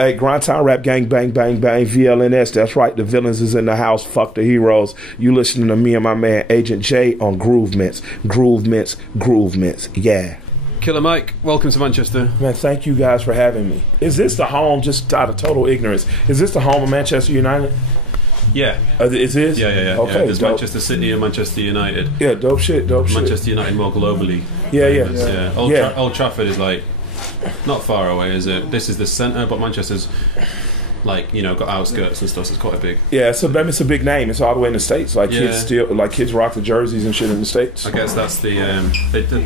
Hey, Grindtown Rap Gang, bang, bang, bang, VLNS. That's right, the villains is in the house. Fuck the heroes. You listening to me and my man Agent J on Groovements. Groovements, Groovements. Yeah. Killer Mike, welcome to Manchester. Man, thank you guys for having me. Is this the home, just out of total ignorance, is this the home of Manchester United? Yeah. Is this? Yeah. Okay, There's dope. Manchester City and Manchester United. Yeah, dope shit. Manchester United more globally. Yeah. Old Trafford is like not far away, is it? This is the centre, but Manchester's like, you know, got outskirts and stuff, so it's quite a big. Yeah, it's a big name. It's all the way in the States. Like kids rock the jerseys and shit in the States. I guess that's the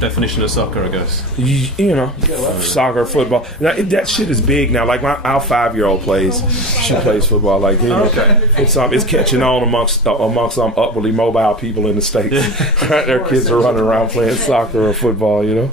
definition of soccer, I guess. You know, soccer, football. That shit is big now. Like our 5-year-old plays. She plays football. Like, you know, it's catching on amongst upwardly mobile people in the States. Their kids are running around playing soccer or football. You know.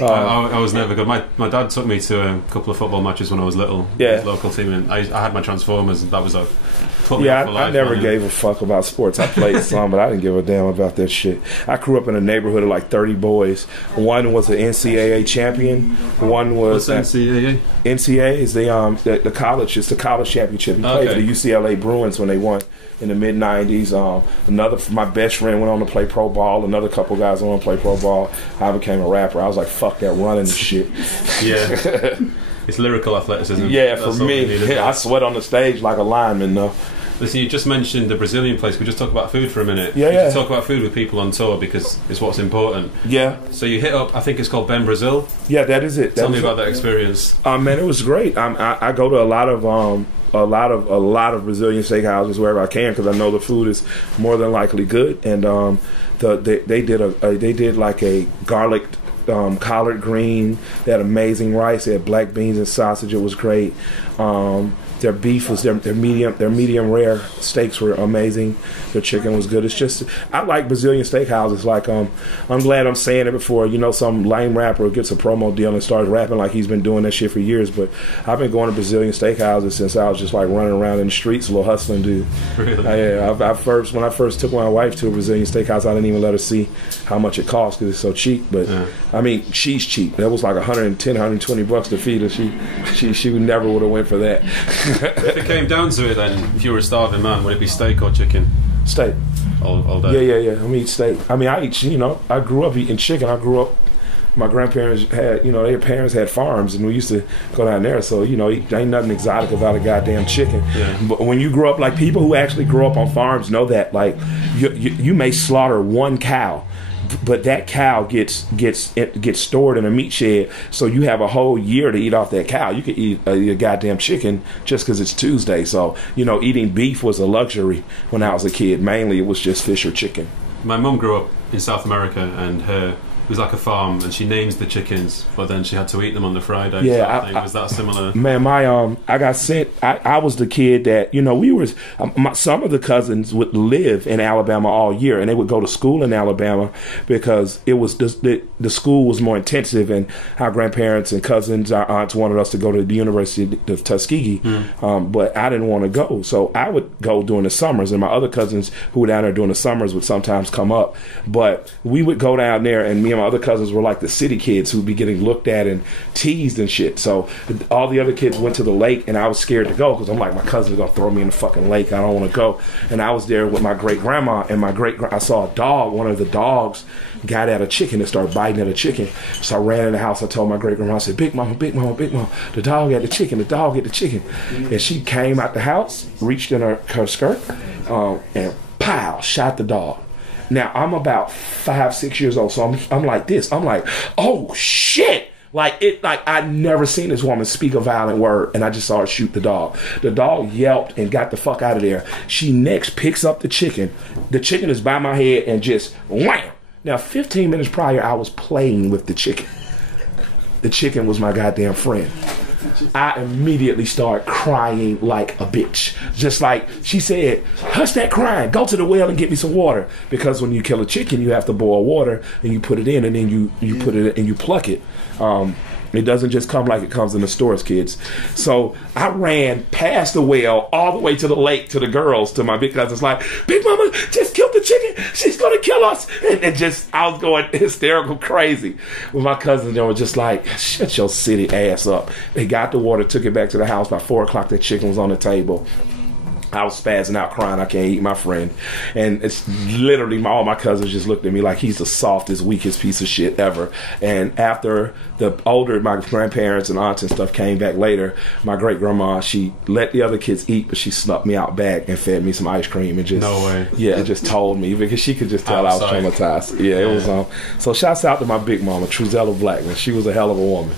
I was never good. My dad took me to a couple of football matches when I was little. Yeah. His local team, and I had my Transformers, and that was I never gave a fuck about sports. I played some, but I didn't give a damn about that shit. I grew up in a neighborhood of like 30 boys. One was an NCAA champion. One was What's NCAA? NCAA is the college. It's the college championship. He played for the UCLA Bruins when they won in the mid '90s. My best friend went on to play pro ball. Another couple guys went on to play pro ball. I became a rapper. I was like, fuck that running and shit. Yeah. It's lyrical athleticism. Yeah, for me, I sweat on the stage like a lineman, though. Listen, you just mentioned the Brazilian place. Could we just talk about food for a minute? Yeah. Talk about food with people on tour because it's what's important. Yeah. So you hit up, I think it's called Ben Brazil. Yeah, that is it. Tell me about that experience. Man, it was great. I go to a lot of Brazilian steakhouses wherever I can because I know the food is more than likely good. And they did like a garlic collard green. They had amazing rice. They had black beans and sausage. It was great. Their beef was their medium rare steaks were amazing. Their chicken was good. It's just I like Brazilian steakhouses. Like I'm glad I'm saying it before. You know, some lame rapper gets a promo deal and starts rapping like he's been doing that shit for years. But I've been going to Brazilian steakhouses since I was just like running around in the streets, a little hustling dude. Really? When I first took my wife to a Brazilian steakhouse, I didn't even let her see how much it cost because it's so cheap. But I mean, she's cheap. That was like $110, $120 to feed her. She never would have went for that. If it came down to it, then if you were a starving man, would it be steak or chicken? Steak. All day? Yeah. I eat steak. I mean, I eat, you know, I grew up eating chicken. My grandparents had, you know, their parents had farms, and we used to go down there. So, you know, ain't nothing exotic about a goddamn chicken. Yeah. But when you grow up, like people who actually grow up on farms know that, like, you may slaughter one cow, but that cow gets stored in a meat shed, so you have a whole year to eat off that cow. You could eat a goddamn chicken just because it's Tuesday. So, you know, eating beef was a luxury when I was a kid. Mainly, it was just fish or chicken. My mum grew up in South America, and it was like a farm, and she names the chickens, but then she had to eat them on the Friday. Yeah, was that similar? Man, I got sent. I was the kid that, you know, some of the cousins would live in Alabama all year, and they would go to school in Alabama because it was the school was more intensive, and our grandparents and cousins, our aunts wanted us to go to the University of Tuskegee, but I didn't want to go, so I would go during the summers, and my other cousins who were down there during the summers would sometimes come up, but we would go down there, and me and my other cousins were like the city kids who'd be getting looked at and teased and shit. So all the other kids went to the lake, and I was scared to go because I'm like, my cousin's gonna throw me in the fucking lake. I don't want to go. And I was there with my great grandma, and I saw a dog. One of the dogs got at a chicken and started biting at a chicken. So I ran in the house. I told my great grandma, I said, Big Mama, the dog ate the chicken. The dog ate the chicken. And she came out the house, reached in her skirt, and pow, shot the dog. Now, I'm about 5-6 years old, so I'm like this. I'm like, oh, shit. I'd never seen this woman speak a violent word, and I just saw her shoot the dog. The dog yelped and got the fuck out of there. She next picks up the chicken. The chicken is by my head and just wham. Now, 15 minutes prior, I was playing with the chicken. The chicken was my goddamn friend. I immediately started crying like a bitch. Just like she said, hush that crying, go to the well and get me some water. Because when you kill a chicken, you have to boil water and you put it in, and then you put it and you pluck it. It doesn't just come like it comes in the stores, kids. So I ran past the well all the way to the lake to the girls, to my big cousins, like, Big Mama just killed the chicken. She's going to kill us. And just, I was going hysterical crazy. Well, my cousins, they were just like, shut your city ass up. They got the water, took it back to the house. By 4 o'clock, that chicken was on the table. I was spazzing out crying, I can't eat my friend. And it's literally all my cousins just looked at me like he's the softest, weakest piece of shit ever. And after my grandparents and aunts and stuff came back later, my great grandma, she let the other kids eat, but she snuck me out back and fed me some ice cream and just, no way. Yeah, just told me, because she could just tell Outside. I was traumatized. Yeah, it was so shouts out to my big mama, Truzella Blackman. She was a hell of a woman.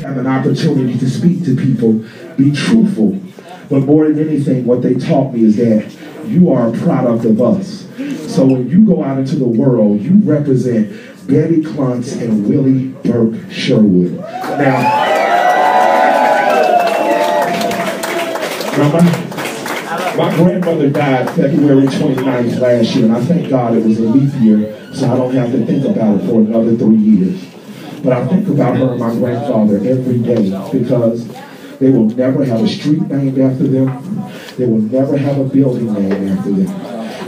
Have an opportunity to speak to people, be truthful. But more than anything, what they taught me is that you are a product of us. So when you go out into the world, you represent Betty Cluntz and Willie Burke Sherwood. Now my grandmother died February 29th last year, and I thank God it was a leap year, so I don't have to think about it for another 3 years. But I think about her and my grandfather every day, because they will never have a street named after them. They will never have a building named after them.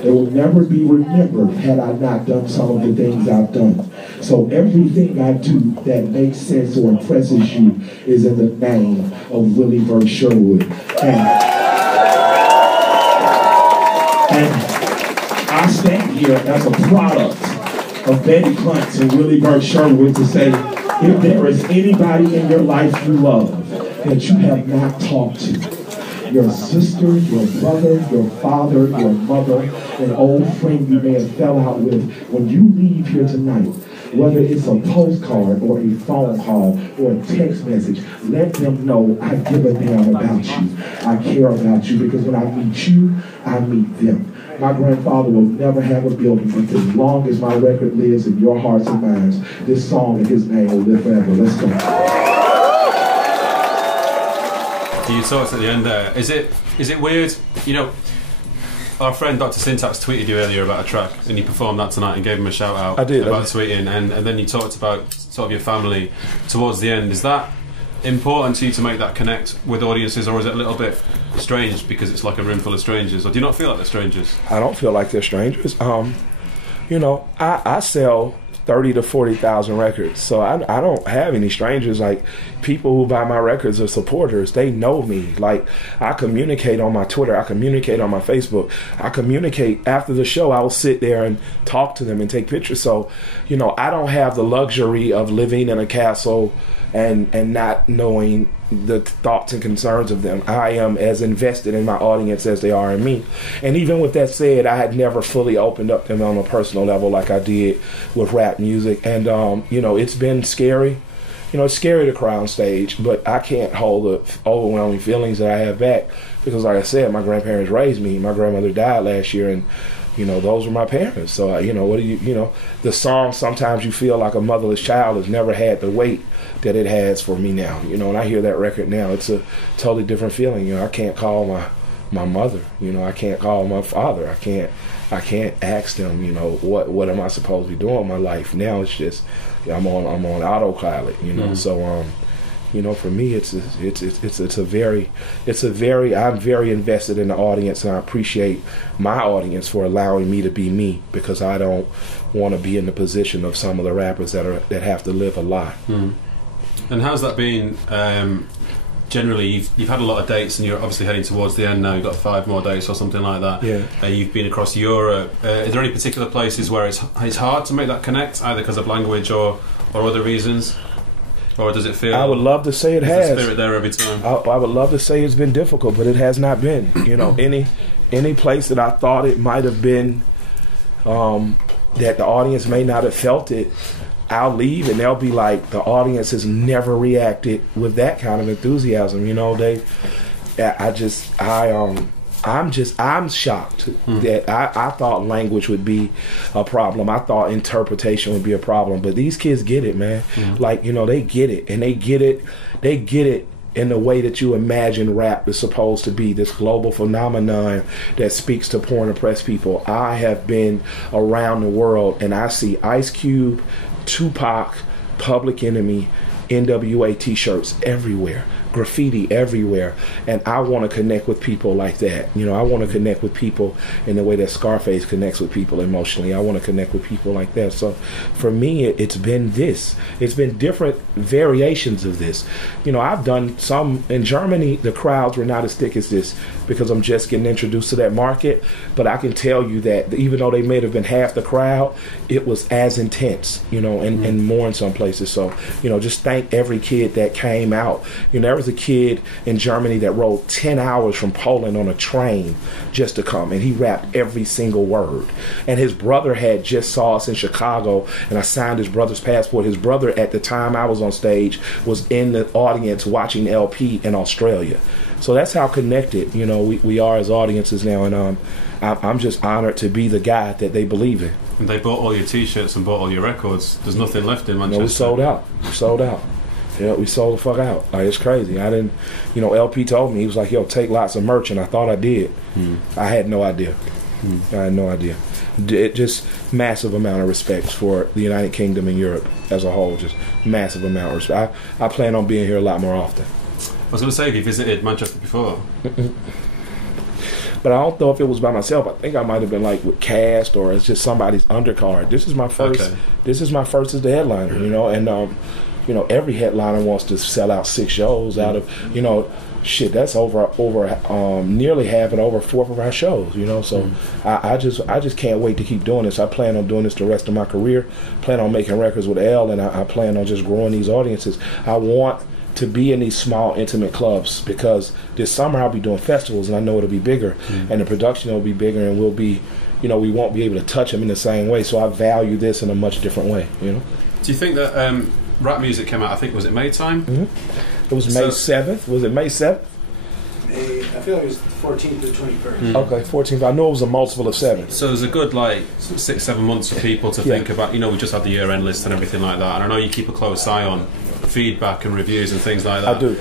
They will never be remembered had I not done some of the things I've done. So everything I do that makes sense or impresses you is in the name of Willie Burke Sherwood. And I stand here as a product of Betty Cluntz and Willie Burke Sherwood to say, if there is anybody in your life you love that you have not talked to, your sister, your brother, your father, your mother, an old friend you may have fell out with, when you leave here tonight, whether it's a postcard or a phone call or a text message, let them know I give a damn about you. I care about you, because when I meet you, I meet them. My grandfather will never have a building, but as long as my record lives in your hearts and minds, this song and his name will live forever. Let's go. You talked at the end there. Is it weird? You know, our friend Dr. Syntax tweeted you earlier about a track, and you performed that tonight and gave him a shout out. I did about tweeting, and then you talked about sort of your family towards the end. Is that important to you to make that connect with audiences, or is it a little bit strange because it's like a room full of strangers, or do you not feel like they're strangers? I don't feel like they're strangers. You know, I sell 30 to 40,000 records, so I don't have any strangers. Like, people who buy my records are supporters. They know me. Like, I communicate on my Twitter, I communicate on my Facebook, I communicate after the show. I will sit there and talk to them and take pictures. So, you know, I don't have the luxury of living in a castle and not knowing the thoughts and concerns of them. I am as invested in my audience as they are in me. And even with that said, I had never fully opened up to them on a personal level like I did with rap music. And, you know, it's been scary. You know, it's scary to cry on stage, but I can't hold the overwhelming feelings that I have back, because like I said, my grandparents raised me. My grandmother died last year, and you know, those were my parents. So, you know, you know, the song, Sometimes You Feel Like a Motherless Child, has never had the weight that it has for me now. You know, and I hear that record now, it's a totally different feeling. You know, I can't call my mother, you know, I can't call my father. I can't ask them, you know, what am I supposed to be doing in my life? Now it's just, I'm on autopilot, you know. So, you know, for me, I'm very invested in the audience, and I appreciate my audience for allowing me to be me, because I don't want to be in the position of some of the rappers that have to live a lie. And how's that been? Generally, you've had a lot of dates, and you're obviously heading towards the end now. You've got 5 more dates or something like that. Yeah. You've been across Europe. Is there any particular places where it's hard to make that connect, either because of language or other reasons? Or does it feel? I would love to say it has. The spirit there every time. I would love to say it's been difficult, but it has not been. You know, any place that I thought it might have been, that the audience may not have felt it, I'll leave and they'll be like, the audience has never reacted with that kind of enthusiasm. You know, I'm shocked that I thought language would be a problem. I thought interpretation would be a problem, but these kids get it, man. Like, you know, they get it, and they get it in the way that you imagine rap is supposed to be, this global phenomenon that speaks to poor and oppressed people. I have been around the world, and I see Ice Cube, Tupac, Public Enemy, NWA t-shirts everywhere, graffiti everywhere, and I want to connect with people like that. You know, I want to connect with people in the way that Scarface connects with people emotionally. I want to connect with people like that. So for me, it's been this. It's been different variations of this. You know, I've done some in Germany. The crowds were not as thick as this because I'm just getting introduced to that market, but I can tell you that even though they may have been half the crowd, it was as intense, you know, and more in some places. So, you know, just thank every kid that came out. You know, there was a kid in Germany that rode 10 hours from Poland on a train just to come, and he rapped every single word. And his brother had just saw us in Chicago, and I signed his brother's passport. His brother, at the time I was on stage, was in the audience watching LP in Australia. So that's how connected, you know, we are as audiences now, and I'm just honored to be the guy that they believe in. And they bought all your T-shirts and bought all your records. There's nothing left in Manchester. No, we sold out. We sold out. Yeah, we sold the fuck out. Like, it's crazy. I didn't, you know, LP told me, he was like, yo, take lots of merch, and I thought I did. I had no idea. I had no idea. It just massive amount of respect for the United Kingdom and Europe as a whole. Just massive amount of respect. I plan on being here a lot more often. I was going to say, have you visited Manchester before? But I don't know if it was by myself. I think I might have been like with cast or it's just somebody's undercard. This is my first. Okay. This is my first as the headliner, you know, and you know, every headliner wants to sell out 6 shows out of, you know, shit. That's over nearly half and over 4 of our shows, you know. So I just can't wait to keep doing this. I plan on doing this the rest of my career. Plan on making records with L, and I plan on just growing these audiences. I want to be in these small intimate clubs because this summer I'll be doing festivals, and I know it'll be bigger, and the production will be bigger, and we'll be, you know, we won't be able to touch them in the same way. So I value this in a much different way, you know. Do you think that rap music came out, I think, was it May time? It was May 7th. Was it May 7th? I feel like it was 14th to 21st. Okay, 14th. I know it was a multiple of 7. So there's a good, like, 6-7 months for people to think about, you know, we just had the year-end list and everything like that, and I know you keep a close eye on feedback and reviews and things like that. I do.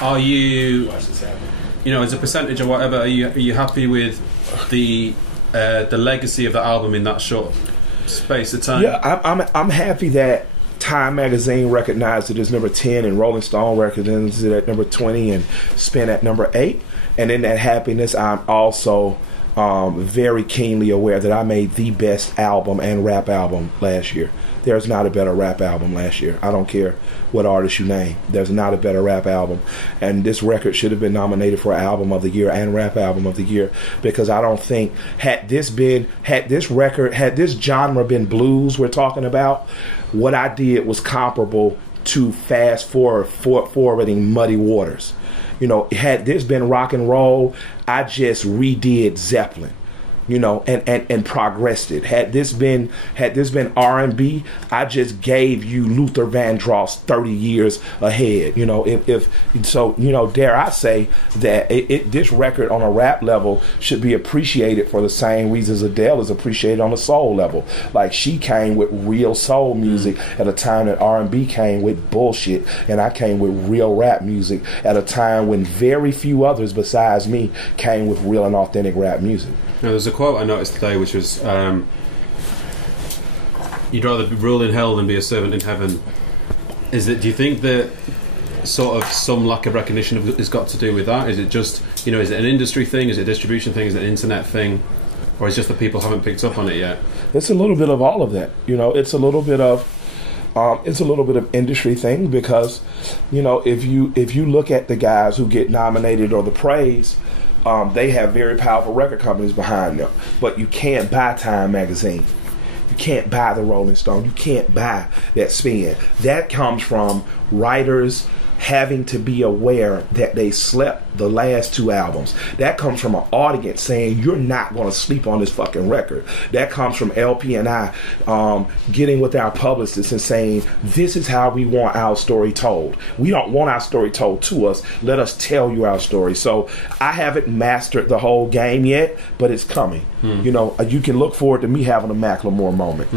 Are you, you know, as a percentage or whatever, are you happy with the legacy of the album in that short space of time? Yeah, I'm happy that Time Magazine recognized it as number 10 and Rolling Stone recognized it at number 20 and Spin at number 8. And in that happiness, I'm also very keenly aware that I made the best album and rap album last year. There's not a better rap album last year. I don't care what artist you name. There's not a better rap album. And this record should have been nominated for Album of the Year and Rap Album of the Year, because I don't think, had this genre been blues we're talking about, what I did was comparable to fast forwarding Muddy Waters. You know, had this been rock and roll, I just redid Zeppelin, you know, and progressed it. Had this been R&B, I just gave you Luther Vandross 30 years ahead. You know, if so, you know, dare I say that this record on a rap level should be appreciated for the same reasons Adele is appreciated on a soul level. Like, she came with real soul music at a time that R&B came with bullshit, and I came with real rap music at a time when very few others besides me came with real and authentic rap music. Now, there's a quote I noticed today, which was, "You'd rather rule in hell than be a servant in heaven." Do you think that sort of some lack of recognition has got to do with that? Is it just, you know, is it an industry thing? Is it a distribution thing? Is it an internet thing? Or is it just that people haven't picked up on it yet? It's a little bit of all of that. You know, it's a little bit of industry thing, because, you know, if you look at the guys who get nominated or the praise, they have very powerful record companies behind them. But you can't buy Time Magazine. You can't buy the Rolling Stone. You can't buy that spin. That comes from writers having to be aware that they slept the last 2 albums. That comes from an audience saying, you're not going to sleep on this fucking record. That comes from LP and I getting with our publicists and saying, this is how we want our story told. We don't want our story told to us. Let us tell you our story. So I haven't mastered the whole game yet, but it's coming. You know, you can look forward to me having a Macklemore moment.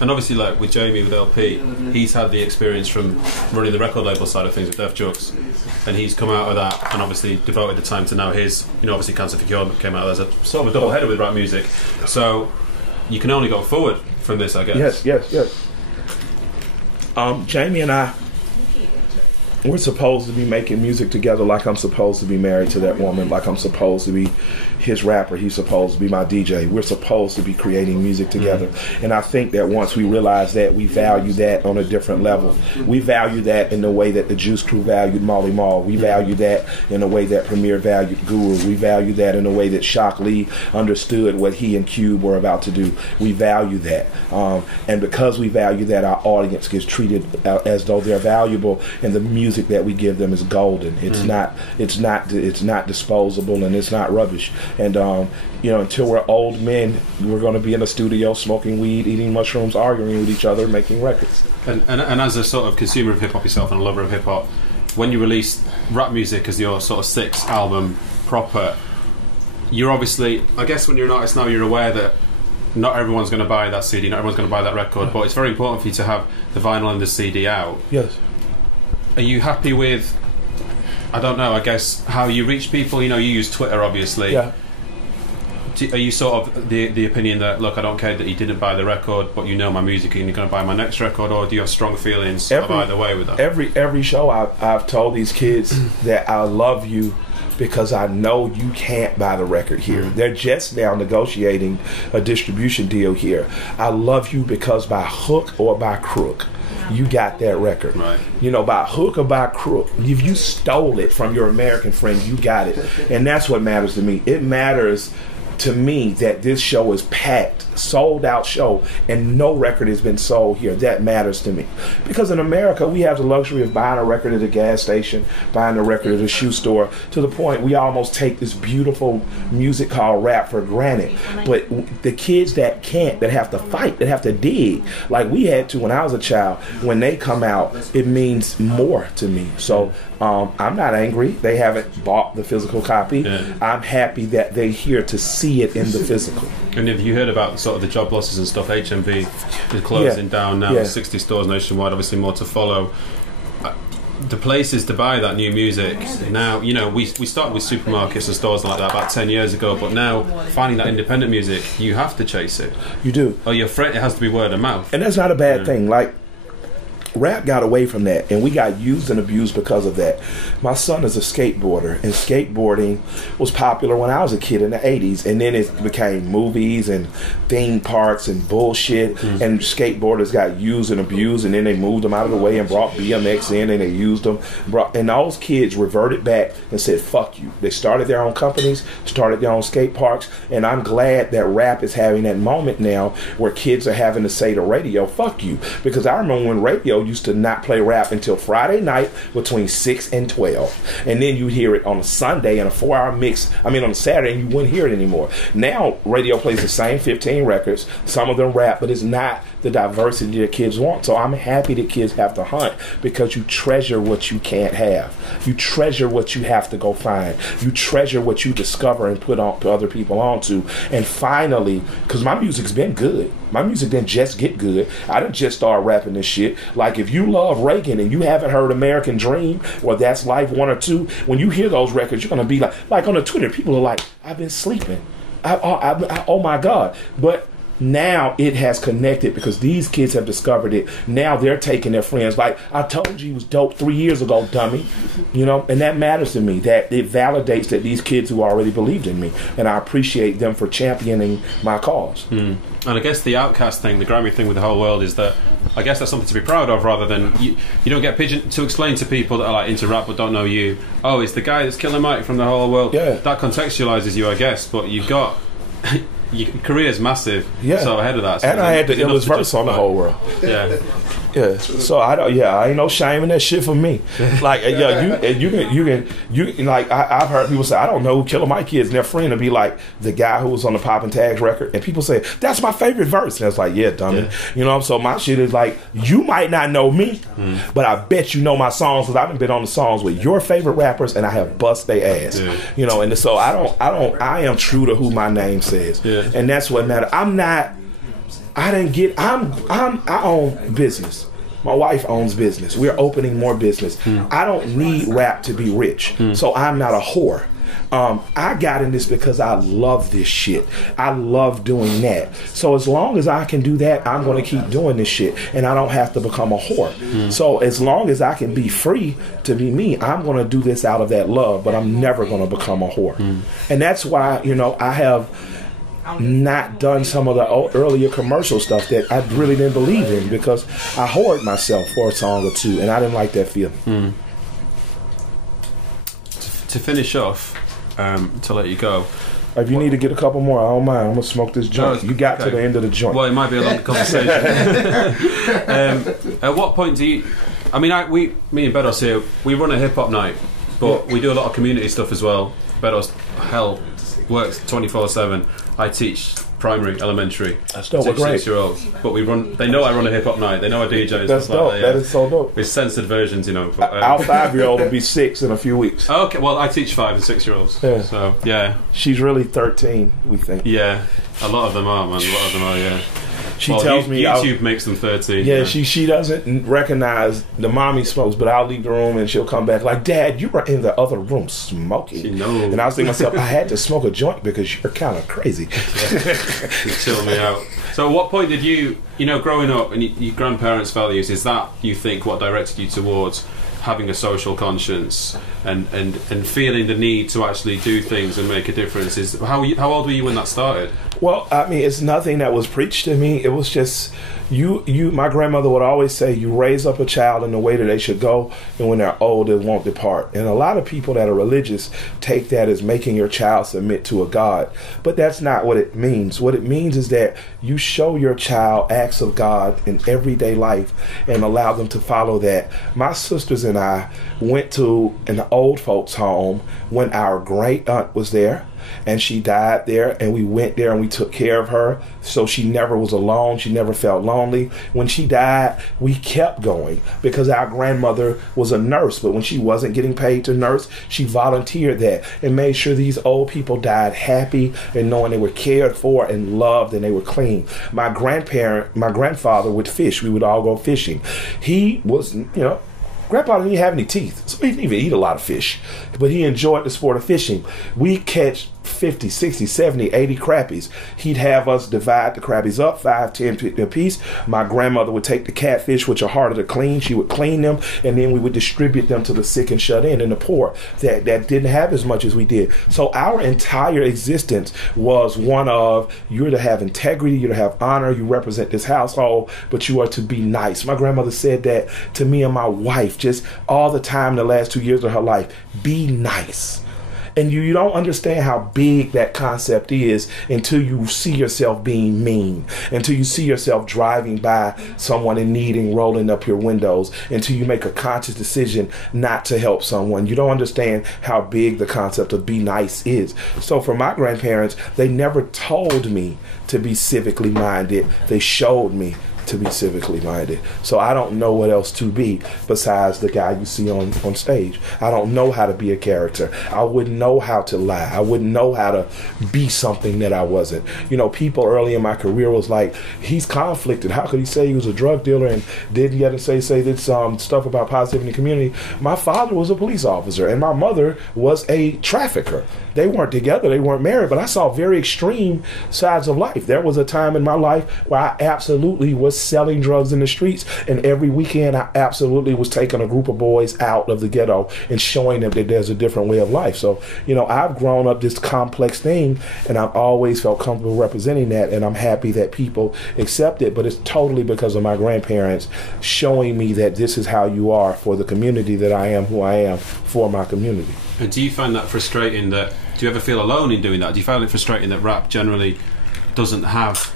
And obviously, like with Jamie, with LP, he's had the experience from running the record label side of things with Def Jux, and he's come out of that and obviously devoted the time to now his, you know, obviously Cancer for Cure came out as a sort of a double header with rap music. So you can only go forward from this, I guess. Yes. Jamie and I we're supposed to be making music together, like I'm supposed to be married to that woman, like I'm supposed to be his rapper, he's supposed to be my DJ. We're supposed to be creating music together. And I think that once we realize that, we value that on a different level. We value that in the way that the Juice Crew valued Molly Mall. We value that in the way that Premier valued Guru. We value that in the way that Shock Lee understood what he and Cube were about to do. We value that. And because we value that, our audience gets treated as though they're valuable, and the music that we give them is golden. It's not disposable, and it's not rubbish. And you know, until we're old men, we're going to be in the studio smoking weed, eating mushrooms, arguing with each other, making records. And as a sort of consumer of hip hop yourself and a lover of hip hop, when you released rap music as your sort of 6th album proper, you're obviously, I guess when you're an artist now, you're aware that not everyone's going to buy that CD, not everyone's going to buy that record, but it's very important for you to have the vinyl and the CD out. Yes. Are you happy with, I don't know, I guess, how you reach people? You know, you use Twitter, obviously. Yeah. Are you sort of the opinion that, look, I don't care that you didn't buy the record, but you know my music and you're going to buy my next record, or do you have strong feelings of either way with that? Every show I've told these kids that I love you because I know you can't buy the record here. They're just now negotiating a distribution deal here. I love you because by hook or by crook, you got that record. Right. You know, by hook or by crook, if you stole it from your American friend, you got it. And that's what matters to me. It matters to me that this show is packed, sold out show, and no record has been sold here. That matters to me. Because in America, we have the luxury of buying a record at a gas station, buying a record at a shoe store, to the point we almost take this beautiful music called rap for granted. But the kids that can't, that have to fight, that have to dig, like we had to when I was a child, when they come out, it means more to me. So I'm not angry. They haven't bought the physical copy. Yeah. I'm happy that they're here to see it in the physical. And have you heard about sort of the job losses and stuff? HMV is closing down now. 60 stores nationwide, obviously more to follow. The places to buy that new music now, you know, we started with supermarkets and stores like that about 10 years ago, but now finding that independent music, you have to chase it. You do. Or your friend, it has to be word of mouth. And that's not a bad thing. Like, rap got away from that, and we got used and abused because of that. My son is a skateboarder, and skateboarding was popular when I was a kid in the 80s, and then it became movies and theme parks and bullshit, and skateboarders got used and abused, and then they moved them out of the way and brought BMX in, and they used them, and those kids reverted back and said, fuck you. They started their own companies, started their own skate parks, and I'm glad that rap is having that moment now where kids are having to say to radio, fuck you. Because I remember when radio used to not play rap until Friday night between 6 and 12, and then you hear it on a Sunday in a 4-hour mix, on a Saturday, and you wouldn't hear it anymore. Now radio plays the same 15 records, some of them rap, but it's not the diversity that kids want. So I'm happy that kids have to hunt, because you treasure what you can't have. You treasure what you have to go find. You treasure what you discover and put other people onto. And finally, because my music's been good, my music didn't just get good. I didn't just start rapping this shit. Like, if you love Reagan and you haven't heard American Dream or That's Life 1 or 2, when you hear those records, you're going to be like on the Twitter, people are like, I've been sleeping. Oh my God. But now it has connected because these kids have discovered it. Now they're taking their friends. Like, I told you he was dope 3 years ago, dummy. You know, and that matters to me. That it validates that these kids who already believed in me, and I appreciate them for championing my cause. And I guess the outcast thing, the Grammy thing with the whole world, is that I guess that's something to be proud of, rather than you don't get pigeon to explain to people that are like into rap but don't know you. Oh, it's the guy that's Killer Mike from the whole world. Yeah. That contextualizes you, I guess. But you've got your career's massive. Yeah. So ahead of that. So and I had the illest verse on the whole world. Yeah. Yeah. So I ain't no shame in that shit for me. Like, you can like, I've heard people say, I don't know who Killer Mike is, and their friend will be like, the guy who was on the Poppin' Tags record, and people say, that's my favorite verse, and it's like, yeah, dummy. Yeah. You know, so my shit is like, you might not know me, but I bet you know my songs, because I've been on the songs with your favorite rappers, and I have bust their ass. Yeah. You know, and so I am true to who my name says. Yeah. And that's what matters. I own business. My wife owns business. We're opening more business. I don't need rap to be rich. So I'm not a whore. I got in this because I love this shit. I love doing that. So as long as I can do that, I'm going to keep doing this shit, and I don't have to become a whore. So as long as I can be free to be me, I'm going to do this out of that love, but I'm never going to become a whore. And that's why, you know, I have not done some of the earlier commercial stuff that I really didn't believe in, because I whored myself for a song or two, and I didn't like that feeling. To finish off, to let you go, if you need to get a couple more, I don't mind. I'm gonna smoke this joint. You got to the end of the joint. Well, it might be a long conversation. At what point do you? I mean, me and Bedos here, we run a hip hop night, but we do a lot of community stuff as well. Bedos, works 24/7. I teach primary, elementary. That's dope. Great. 6-year-olds. But we run. They know I run a hip hop night. They know I DJ. That's dope. Like that. That is so dope. With censored versions, you know. But, our 5-year-old will be 6 in a few weeks. Okay. Well, I teach 5 and 6-year-olds. Yeah. So yeah. She's really 13. We think. Yeah. A lot of them are, man. A lot of them are. Yeah. She tells me YouTube makes them 13. Yeah, she doesn't recognize the mommy smokes, but I'll leave the room and she'll come back like, Dad, you were in the other room smoking. She knows. And I was thinking to myself, I had to smoke a joint because you're kind of crazy. Chill me out. So at what point did you know, growing up and your grandparents' values, is that, you think, what directed you towards having a social conscience and feeling the need to actually do things and make a difference? Is how old were you when that started? Well, I mean, it's nothing that was preached to me. It was just my grandmother would always say, you raise up a child in the way that they should go, and when they're old, it won't depart. And a lot of people that are religious take that as making your child submit to a God. But that's not what it means. What it means is that you show your child acts of God in everyday life and allow them to follow that. My sisters and I went to an old folks home when our great aunt was there, and she died there, and we went there and we took care of her, so she never was alone. She never felt lonely. When she died, we kept going because our grandmother was a nurse, but when she wasn't getting paid to nurse, she volunteered that and made sure these old people died happy and knowing they were cared for and loved and they were clean. My grandfather would fish. We would all go fishing. He was, Grandpa didn't even have any teeth, so he didn't even eat a lot of fish, but he enjoyed the sport of fishing. We catch 50, 60, 70, 80 crappies. He'd have us divide the crappies up, 5, 10 a piece. My grandmother would take the catfish, which are harder to clean. She would clean them, and then we would distribute them to the sick and shut in and the poor that didn't have as much as we did. So our entire existence was one of, you're to have integrity, you're to have honor, you represent this household, but you are to be nice. My grandmother said that to me and my wife just all the time the last 2 years of her life. Be nice. And you don't understand how big that concept is until you see yourself being mean, until you see yourself driving by someone in need and rolling up your windows, until you make a conscious decision not to help someone. You don't understand how big the concept of be nice is. So for my grandparents, they never told me to be civically minded. They showed me to be civically minded. So I don't know what else to be besides the guy you see on stage. I don't know how to be a character. I wouldn't know how to lie. I wouldn't know how to be something that I wasn't. People early in my career was like, he's conflicted. How could he say he was a drug dealer and didn't yet say this stuff about positivity in the community? My father was a police officer and my mother was a trafficker. They weren't together, they weren't married, but I saw very extreme sides of life. There was a time in my life where I absolutely was selling drugs in the streets, and every weekend I absolutely was taking a group of boys out of the ghetto and showing them that there's a different way of life. So, I've grown up this complex thing, and I've always felt comfortable representing that, and I'm happy that people accept it, but it's totally because of my grandparents showing me that this is how you are for the community that I am who I am for my community. And do you find that frustrating do you ever feel alone in doing that? Do you find it frustrating that rap generally doesn't have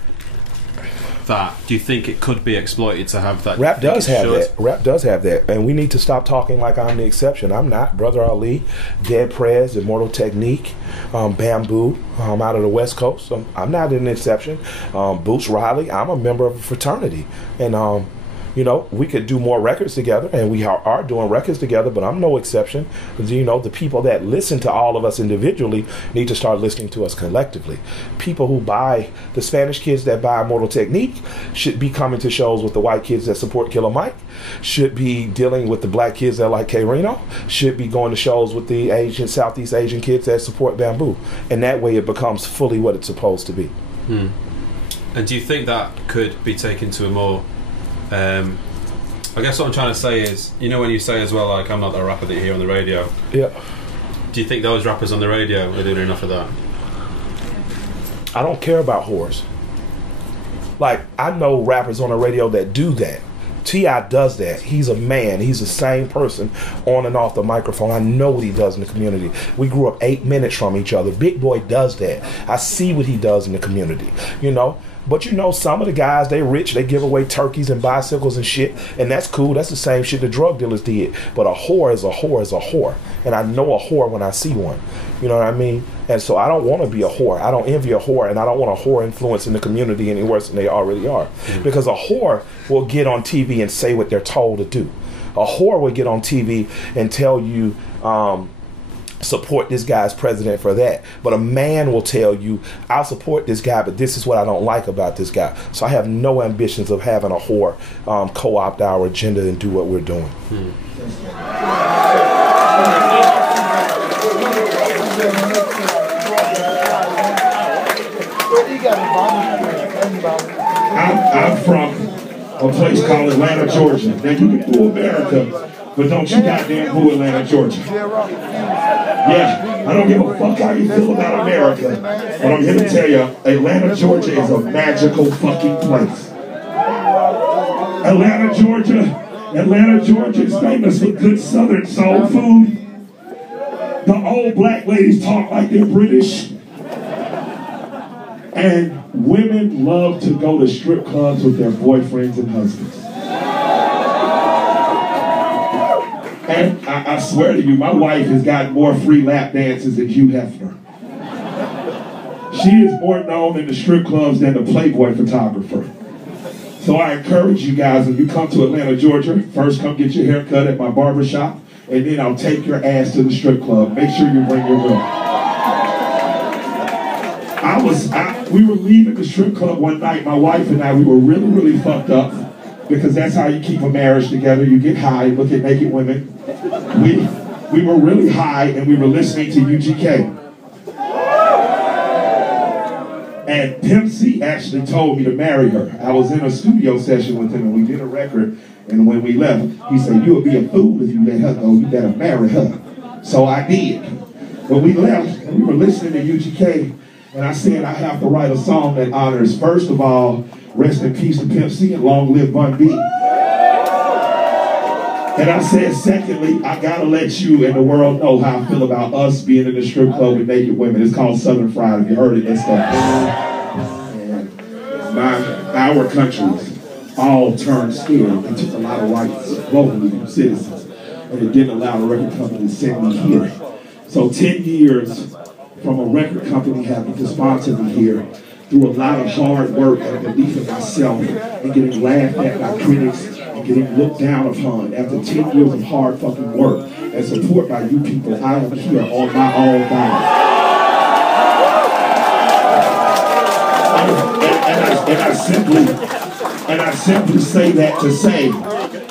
that? Do you think it could be exploited to have that? Rap does have that. Rap does have that. And we need to stop talking like I'm the exception. I'm not. Brother Ali, Dead Prez, Immortal Technique, Bamboo, out of the West Coast. I'm not an exception. Boots Riley, I'm a member of a fraternity. And, You know, we could do more records together, and we are doing records together, but I'm no exception. You know, the people that listen to all of us individually need to start listening to us collectively. People who buy, the Spanish kids that buy Mortal Technique should be coming to shows with the white kids that support Killer Mike, should be dealing with the black kids that like K-Reno, should be going to shows with the Asian, Southeast Asian kids that support Bamboo. And that way it becomes fully what it's supposed to be. And do you think that could be taken to a more... I guess what I'm trying to say is, you know, when you say as well, like, I'm not the rapper that you hear on the radio. Yeah. Do you think those rappers on the radio are doing enough of that? I don't care about whores. Like, I know rappers on the radio that do that. T.I. does that. He's a man. He's the same person on and off the microphone. I know what he does in the community. We grew up 8 minutes from each other. Big Boy does that. I see what he does in the community, you know. But you know, some of the guys, they rich, they give away turkeys and bicycles and shit, and that's cool. That's the same shit the drug dealers did. But a whore is a whore is a whore. And I know a whore when I see one. You know what I mean? And so I don't want to be a whore. I don't envy a whore, and I don't want a whore influence in the community any worse than they already are. Because a whore will get on TV and say what they're told to do. A whore will get on TV and tell you, support this guy's president for that. But a man will tell you, I'll support this guy, but this is what I don't like about this guy. So I have no ambitions of having a whore co-opt our agenda and do what we're doing. I'm from a place called Atlanta, Georgia. Now you can boo America, but don't you goddamn boo Atlanta, Georgia. Yeah, I don't give a fuck how you feel about America, but I'm here to tell you, Atlanta, Georgia is a magical fucking place. Atlanta, Georgia is famous for good Southern soul food. The old black ladies talk like they're British. And women love to go to strip clubs with their boyfriends and husbands. And I swear to you, my wife has got more free lap dances than Hugh Hefner. She is more known in the strip clubs than the Playboy photographer. So I encourage you guys, when you come to Atlanta, Georgia, first come get your hair cut at my barber shop, and then I'll take your ass to the strip club. Make sure you bring your girl. We were leaving the strip club one night, my wife and I, we were really, really fucked up, because that's how you keep a marriage together. You get high, look at naked women. We were really high, and we were listening to UGK. And Pimp C actually told me to marry her. I was in a studio session with him, and we did a record, and when we left, he said, "You'll be a fool if you let her go. You better marry her." So I did. When we left, and we were listening to UGK, and I said, I have to write a song that honors, first of all, rest in peace to Pimp C and long live Bun B. And I said, secondly, I gotta let you and the world know how I feel about us being in the strip club with naked women. It's called Southern Fried, if you heard it, that's that. And our countries all turned scared and took a lot of rights globally from citizens. And it didn't allow the record company to send me here. So 10 years from a record company having to sponsor me here, through a lot of hard work and belief in myself, and getting laughed at by critics, and getting looked down upon. After 10 years of hard fucking work and support by you people, I am here on my own dime. And I simply say that to say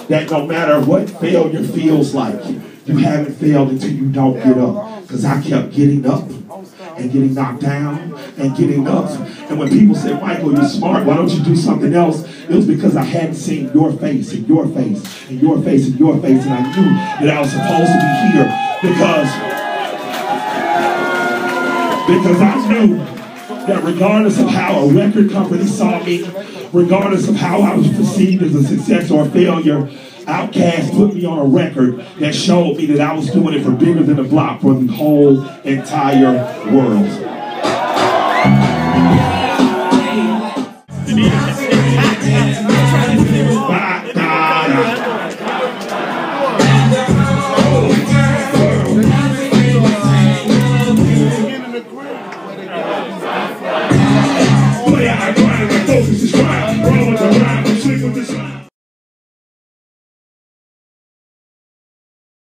that no matter what failure feels like, you haven't failed until you don't get up. Because I kept getting up and getting knocked down and getting up. And when people said, Michael, you're smart, why don't you do something else? It was because I hadn't seen your face and your face and your face and your face, and I knew that I was supposed to be here because I knew that regardless of how a record company saw me, regardless of how I was perceived as a success or a failure, Outkast put me on a record that showed me that I was doing it for bigger than the block, for the whole entire world.